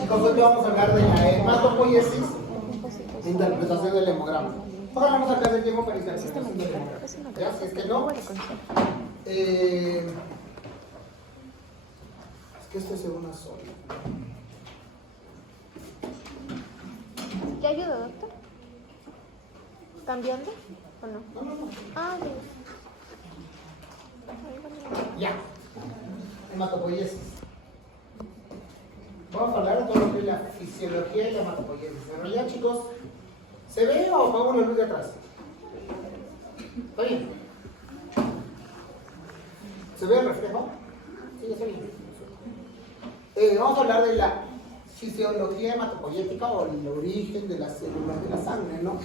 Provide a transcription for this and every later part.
Chicos, hoy vamos a hablar de la hematopoiesis e interpretación del hemograma. Ojalá no sacar el tiempo para interpretación del hemograma. ¿Ya? Si es que no. Es que esto es en una sola. ¿Ya ayuda, doctor? ¿Cambiando o no? No. Ah, Ya. Hematopoiesis. Vamos a hablar de todo lo que es la fisiología de la hematopoiesis. En realidad, chicos, ¿se ve o apagamos la luz de atrás? ¿Está bien? ¿Se ve el reflejo? Sí, está bien. Vamos a hablar de la fisiología hematopoyética o el origen de las células de la sangre, ¿no?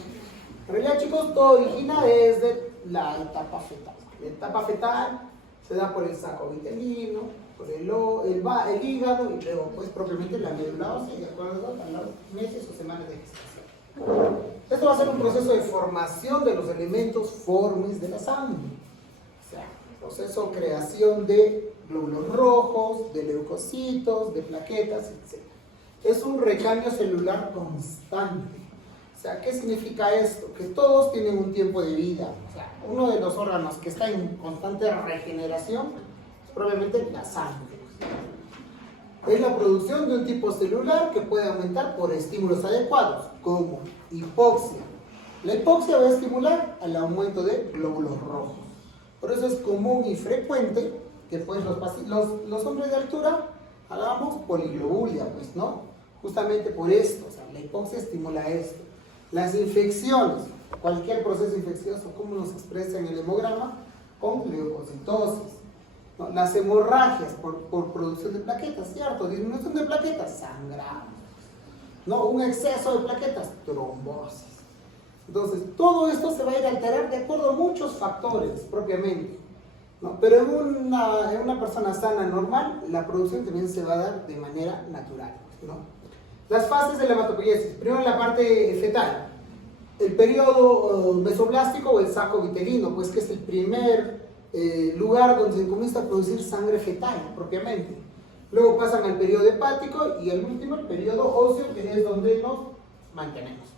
En realidad, chicos, todo origina desde la etapa fetal. La etapa fetal se da por el saco vitelino, por el hígado y luego, pues, propiamente la médula ósea, de acuerdo a los meses o semanas de gestación. Esto va a ser un proceso de formación de los elementos formis de la sangre. O sea, proceso de creación de glóbulos rojos, de leucocitos, de plaquetas, etc. Es un recambio celular constante. O sea, ¿qué significa esto? Que todos tienen un tiempo de vida. O sea, uno de los órganos que está en constante regeneración es probablemente la sangre. Es la producción de un tipo celular que puede aumentar por estímulos adecuados, como hipoxia. La hipoxia va a estimular al aumento de glóbulos rojos. Por eso es común y frecuente que pues, los hombres de altura hagamos poliglobulia, pues, ¿no? Justamente por esto, o sea, la hipoxia estimula esto. Las infecciones, cualquier proceso infeccioso, ¿cómo nos expresa en el hemograma? Con leucocitosis. ¿No? Las hemorragias por producción de plaquetas, ¿cierto? Disminución de plaquetas, sangrado. ¿No? Un exceso de plaquetas, trombosis. Entonces, todo esto se va a ir a alterar de acuerdo a muchos factores, propiamente. ¿No? Pero en una persona sana, normal, la producción también se va a dar de manera natural, ¿no? Las fases de la hematopoiesis. Primero la parte fetal. El periodo mesoblástico o el saco vitelino, pues que es el primer lugar donde se comienza a producir sangre fetal, propiamente. Luego pasan al periodo hepático y el último, el periodo óseo, que es donde nos mantenemos.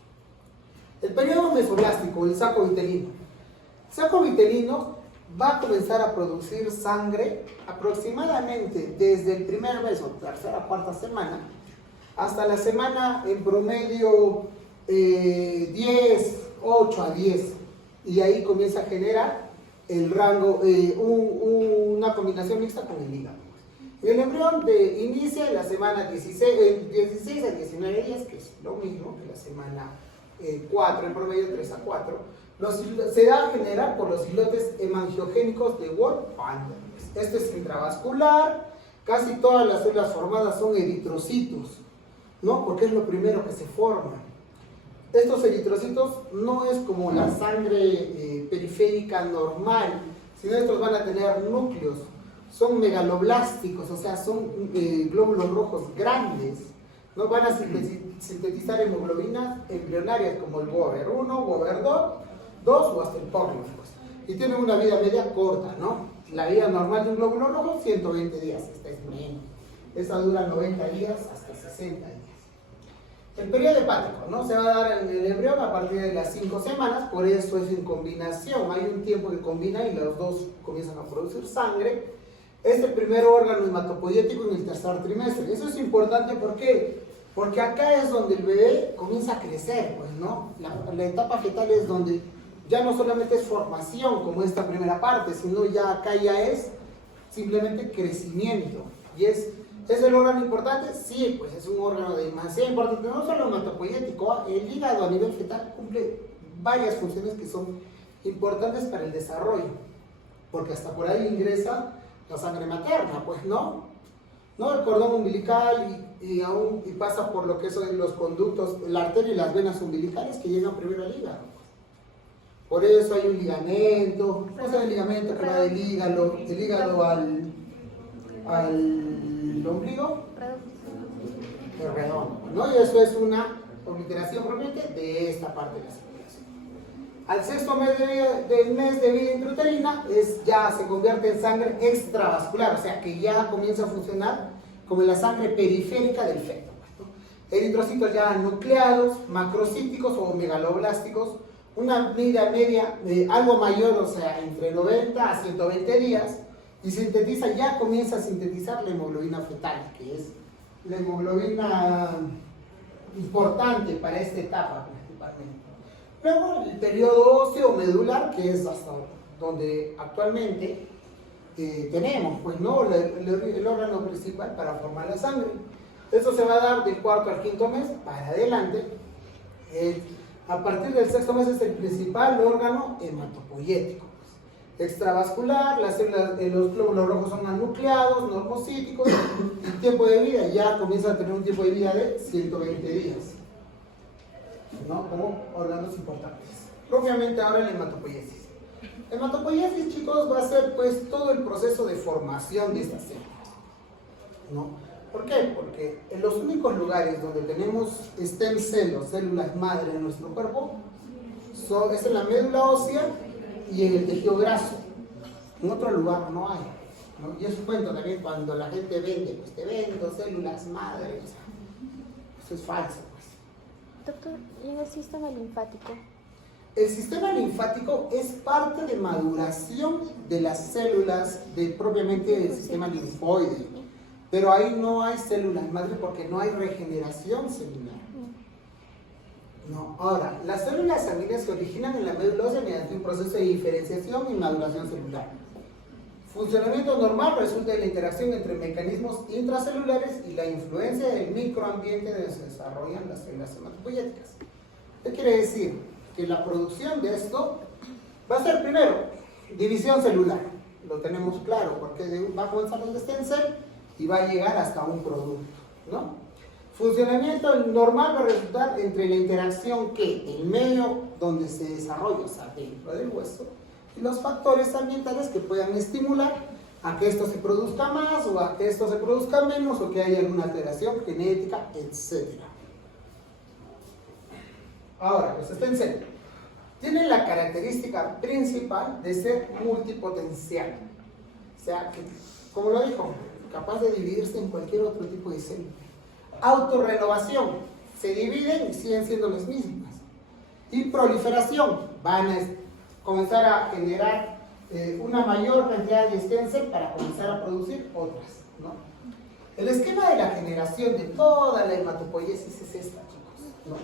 El periodo mesoblástico, el saco vitelino. El saco vitelino va a comenzar a producir sangre aproximadamente desde el primer mes o tercera o cuarta semana hasta la semana en promedio 8 a 10, y ahí comienza a generar el rango, una combinación mixta con el hígado. El embrión inicia en la semana 16 a 19 días, que es lo mismo que la semana 4, en promedio 3 a 4. Se da a generar por los islotes hemangiogénicos de Wolff-Parker. Esto es intravascular, casi todas las células formadas son eritrocitos, ¿no? Porque es lo primero que se forma. Estos eritrocitos no es como la sangre periférica normal, sino estos van a tener núcleos, son megaloblásticos, o sea, son glóbulos rojos grandes, ¿no? Van a sintetizar hemoglobinas embrionarias como el Wober1, Wober2 o hasta el Portland, pues. Y tienen una vida media corta, ¿no? La vida normal de un glóbulo rojo, 120 días, esta es menos. Esa dura 90 días hasta 60 días. El periodo hepático, ¿no? Se va a dar en el embrión a partir de las 5 semanas, por eso es en combinación. Hay un tiempo que combina y los dos comienzan a producir sangre. Es el primer órgano hematopoyético en el tercer trimestre. Eso es importante, ¿por qué? Porque acá es donde el bebé comienza a crecer, pues, ¿no? La etapa fetal es donde ya no solamente es formación, como esta primera parte, sino ya acá ya es simplemente crecimiento. Y ¿es el órgano importante? Sí, pues es un órgano demasiado importante, no solo hematopoyético. El hígado a nivel fetal cumple varias funciones que son importantes para el desarrollo, porque hasta por ahí ingresa la sangre materna, pues, ¿no? El cordón umbilical y pasa por lo que son los conductos, la arteria y las venas umbilicales que llegan primero al hígado. Por eso hay un ligamento, ¿cómo se llama el ligamento que va del hígado al ombligo? Redondo, ¿no? Y eso es una obliteración propiamente de esta parte de la circulación. al sexto mes del mes de vida intrauterina ya se convierte en sangre extravascular, o sea que ya comienza a funcionar como la sangre periférica del feto. Eritrocitos ya nucleados, macrocíticos o megaloblásticos, una vida media algo mayor, o sea, entre 90 a 120 días, y ya comienza a sintetizar la hemoglobina fetal, que es la hemoglobina importante para esta etapa principalmente. Luego el periodo óseo medular, que es hasta donde actualmente tenemos, pues, ¿no? el órgano principal para formar la sangre. Eso se va a dar del cuarto al quinto mes para adelante. A partir del sexto mes es el principal órgano hematopoyético. Extravascular, las células, los glóbulos rojos son anucleados, normocíticos, el tiempo de vida ya comienza a tener un tiempo de vida de 120 días, ¿no? Como órganos importantes. Propiamente ahora la hematopoiesis. La hematopoiesis, chicos, va a ser pues todo el proceso de formación de estas células, ¿no? ¿Por qué? Porque en los únicos lugares donde tenemos stem cells o células madre en nuestro cuerpo es en la médula ósea y en el tejido graso. En otro lugar no hay, ¿no? Y eso cuento también cuando la gente vende, pues te vendo células madre, eso es falso, pues. Doctor, ¿y en el sistema linfático? El sistema linfático es parte de maduración de las células propiamente del sistema linfoide, pero ahí no hay células madre porque no hay regeneración celular. No. Ahora, las células sanguíneas se originan en la médula ósea mediante un proceso de diferenciación y maduración celular. Funcionamiento normal resulta de la interacción entre mecanismos intracelulares y la influencia del microambiente donde se desarrollan las células hematopoyéticas. ¿Qué quiere decir? Que la producción de esto va a ser primero división celular. Lo tenemos claro, porque va a comenzar desde stem cell y va a llegar hasta un producto, ¿no? Funcionamiento normal va a resultar entre la interacción que el medio donde se desarrolla, o sea, dentro del hueso, y los factores ambientales que puedan estimular a que esto se produzca más o a que esto se produzca menos o que haya alguna alteración genética, etc. Ahora, los stem cells tienen la característica principal de ser multipotencial, o sea, que, como lo dijo, capaz de dividirse en cualquier otro tipo de célula. Autorrenovación, se dividen y siguen siendo las mismas. Y proliferación, van a comenzar a generar una mayor cantidad de stem cells para comenzar a producir otras, ¿no? El esquema de la generación de toda la hematopoiesis es esta, chicos, ¿no?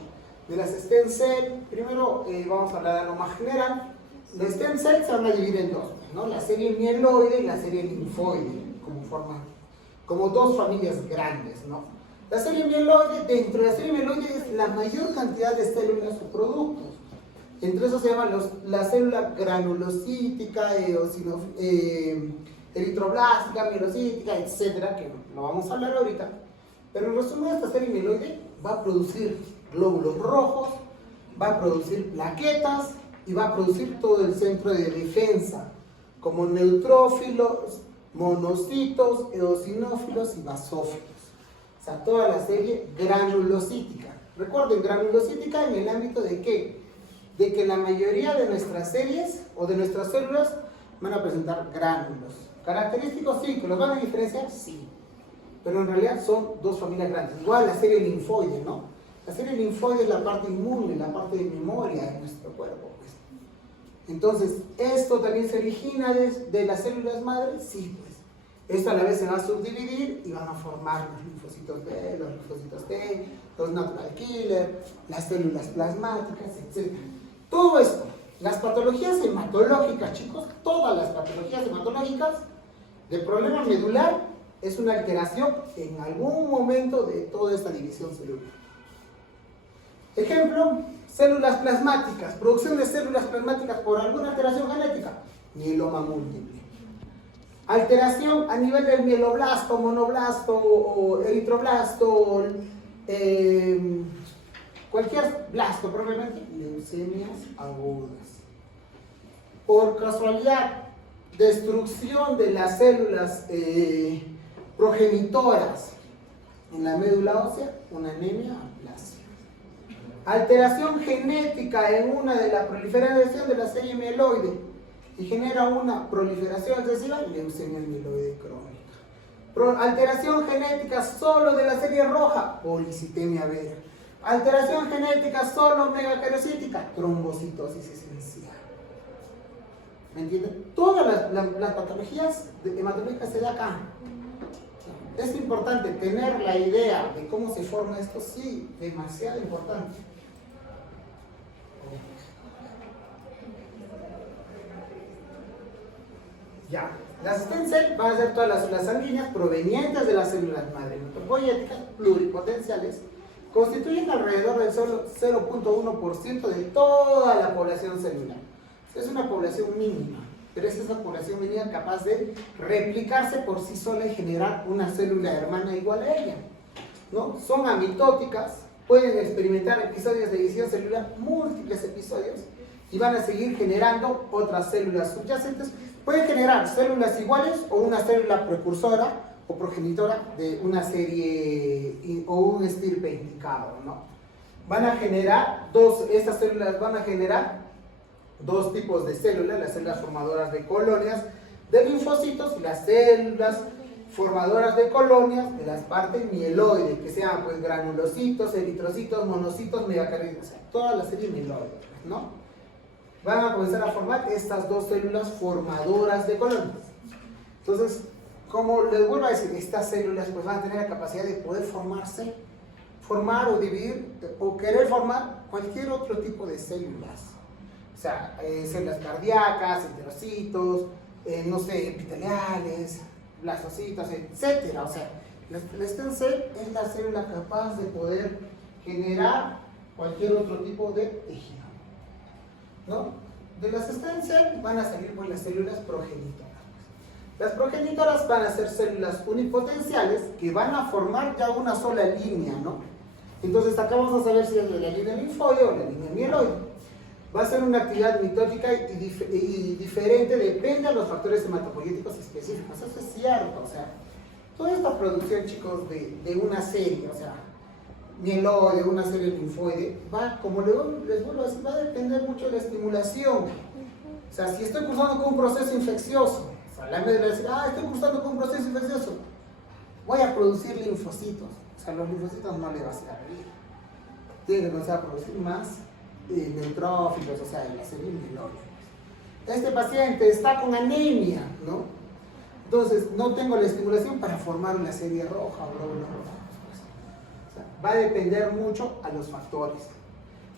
De las stem cells, primero vamos a hablar de algo más general. Los stem cells se van a dividir en dos, ¿no? La serie mieloide y la serie linfoide, como dos familias grandes, ¿no? La serie mieloide, dentro de la serie mieloide es la mayor cantidad de células o productos. Entre eso se llama la célula granulocítica, eritroblástica, mielocítica, etcétera, que lo vamos a hablar ahorita. Pero en resumen, esta serie mieloide va a producir glóbulos rojos, va a producir plaquetas y va a producir todo el centro de defensa, como neutrófilos, monocitos, eosinófilos y basófilos. O sea, toda la serie granulocítica. Recuerden, granulocítica en el ámbito de ¿qué? De que la mayoría de nuestras series o de nuestras células van a presentar gránulos. ¿Característicos? Sí. ¿Que los van a diferenciar? Sí. Pero en realidad son dos familias grandes. Igual la serie linfoide, ¿no? La serie linfoide es la parte inmune, la parte de memoria de nuestro cuerpo, pues. Entonces, ¿esto también se origina de las células madres? Sí, pues. Esto a la vez se va a subdividir y van a formar los linfocitos B, los linfocitos T, los natural killer, las células plasmáticas, etc. Todo esto, las patologías hematológicas, chicos, todas las patologías hematológicas de problema medular es una alteración en algún momento de toda esta división celular. Ejemplo, células plasmáticas, producción de células plasmáticas por alguna alteración genética, mieloma múltiple. Alteración a nivel del mieloblasto, monoblasto o eritroblasto, cualquier blasto, probablemente leucemias agudas. Por casualidad, destrucción de las células progenitoras en la médula ósea, una anemia aplasia. alteración genética en una de la proliferación de la serie mieloide y genera una proliferación excesiva, leucemia mieloide crónica. Alteración genética solo de la serie roja, policitemia vera. Alteración genética solo megacariocítica, trombocitosis esencial. ¿Me entienden? Todas las patologías hematológicas se da acá. Es importante tener la idea de cómo se forma esto, sí, demasiado importante. Ya, las stem cells van a ser todas las células sanguíneas provenientes de las células madre hematopoyéticas pluripotenciales, constituyen alrededor del solo 0.1% de toda la población celular. Es una población mínima, pero es esa población mínima capaz de replicarse por sí sola y generar una célula hermana igual a ella, ¿no? Son amitóticas, pueden experimentar episodios de división celular, múltiples episodios, y van a seguir generando otras células subyacentes. Pueden generar células iguales o una célula precursora o progenitora de una serie o un estirpe indicado, ¿no? Van a generar estas células van a generar dos tipos de células, las células formadoras de colonias de linfocitos y las células formadoras de colonias de las partes mieloides, que sean pues granulocitos, eritrocitos, monocitos, megacariocitos, o sea, toda la serie mieloide, ¿no? Van a comenzar a formar estas dos células formadoras de colonias. Entonces, como les vuelvo a decir, estas células pues van a tener la capacidad de poder formar o dividir o querer formar cualquier otro tipo de células. O sea, células cardíacas, enterocitos, no sé, epiteliales, blastocitos, etcétera. O sea, la stem cell es la célula capaz de poder generar cualquier otro tipo de tejido, ¿no? De las stem cell van a salir pues las células progenitoras. Las progenitoras van a ser células unipotenciales que van a formar ya una sola línea, ¿no? Entonces acá vamos a saber si es de la línea linfoide o la línea mieloide. Va a ser una actividad mitótica y diferente, depende de los factores hematopoyéticos específicos. Eso es cierto, o sea, toda esta producción, chicos, de una serie, o sea, mieloide, una serie linfoide, va, como les vuelvo a decir, va a depender mucho de la estimulación. O sea, si estoy cursando con un proceso infeccioso, o sea, la médica va a decir, estoy cursando con un proceso infeccioso, voy a producir linfocitos. O sea, los linfocitos no le va a servir. Tienen que comenzar a producir más neutrófilos, o sea, de la serie mieloide. Este paciente está con anemia, ¿no? Entonces, no tengo la estimulación para formar una serie roja o glóbulos rojos. O sea, va a depender mucho a los factores.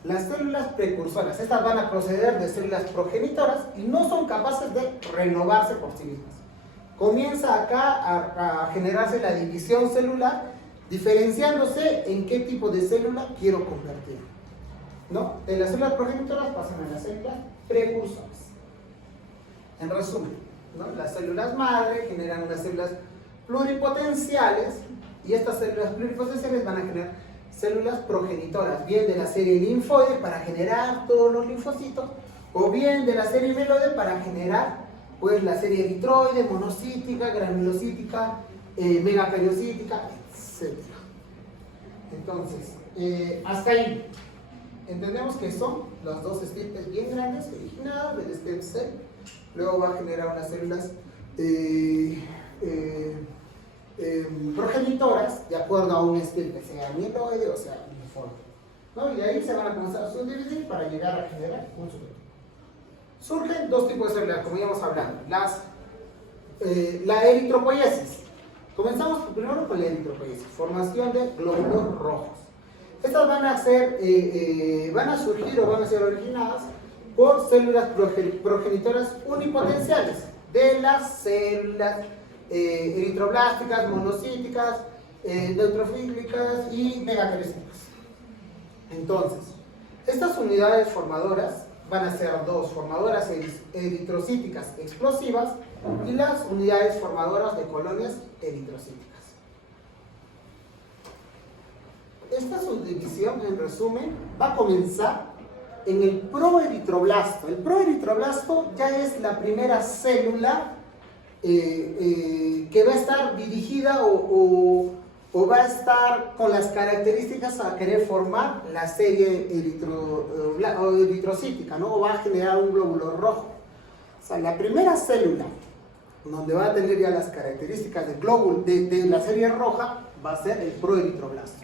Las células precursoras, estas van a proceder de células progenitoras y no son capaces de renovarse por sí mismas. Comienza acá a generarse la división celular, diferenciándose en qué tipo de célula quiero convertir, ¿no? De las células progenitoras pasan a las células precursoras. En resumen, ¿no? Las células madre generan unas células pluripotenciales y estas células pluripotenciales van a generar células progenitoras, bien de la serie linfoide para generar todos los linfocitos, o bien de la serie mieloide para generar pues la serie eritroide, monocítica, granulocítica, megacariocítica, etc. Entonces, hasta ahí entendemos que son las dos estirpes bien grandes originadas del stem cell. Luego va a generar unas células progenitoras de acuerdo a un estirpe, sea mieloide o sea linfoide, ¿no? Y de ahí se van a comenzar a subdividir para llegar a generar un sujeto. Surgen dos tipos de células, como íbamos hablando. La eritropoiesis. Comenzamos primero con la eritropoiesis, formación de glóbulos rojos. Estas van a surgir o van a ser originadas por células progenitoras unipotenciales de las células eritroblásticas, monocíticas, neutrofílicas y megacariocíticas. Entonces, estas unidades formadoras van a ser dos: formadoras eritrocíticas explosivas y las unidades formadoras de colonias eritrocíticas. Esta subdivisión, en resumen, va a comenzar en el proeritroblasto. El proeritroblasto ya es la primera célula que va a estar dirigida o o va a estar con las características a querer formar la serie eritrocítica, ¿no? O va a generar un glóbulo rojo. O sea, la primera célula donde va a tener ya las características del glóbulo de la serie roja va a ser el proeritroblasto.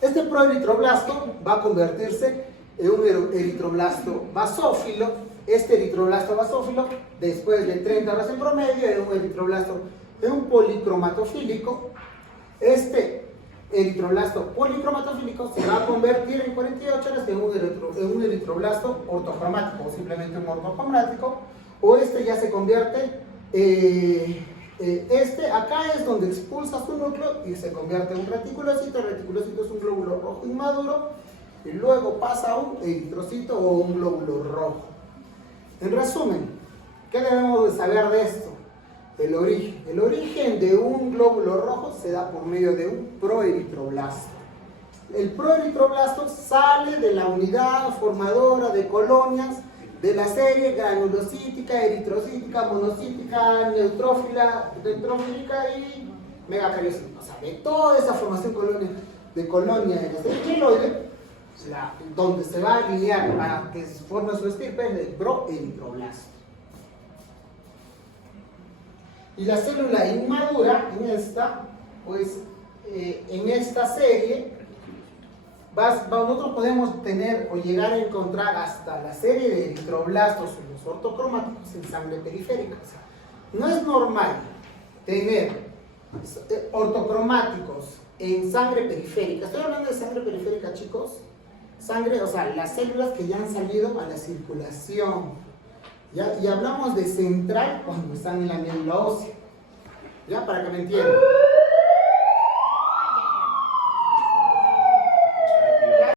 Este proeritroblasto va a convertirse en un eritroblasto basófilo. Este eritroblasto basófilo, después de 30 horas en promedio, es un eritroblasto, es un policromatofílico. Este eritroblasto policromatofílico se va a convertir en 48 horas en un eritroblasto ortocromático, o simplemente un ortocromático, o este ya se convierte, acá es donde expulsa su núcleo y se convierte en un reticulocito. El reticulocito es un glóbulo rojo inmaduro, y luego pasa a un eritrocito o un glóbulo rojo. En resumen, ¿qué debemos de saber de esto? El origen. El origen de un glóbulo rojo se da por medio de un proeritroblasto. El proeritroblasto sale de la unidad formadora de colonias de la serie granulocítica, eritrocítica, monocítica, neutrófila y megacariocítica. O sea, de toda esa formación de colonia de la serie queloide, donde se va a alinear para que se forme su estirpe es el proeritroblasto. Y la célula inmadura, en esta serie, nosotros podemos tener o llegar a encontrar hasta la serie de eritroblastos, los ortocromáticos, en sangre periférica. O sea, no es normal tener ortocromáticos en sangre periférica. Estoy hablando de sangre periférica, chicos. Sangre, o sea, las células que ya han salido a la circulación. ¿Ya? Y hablamos de central cuando están en la médula ósea. ¿Ya? Para que me entiendan.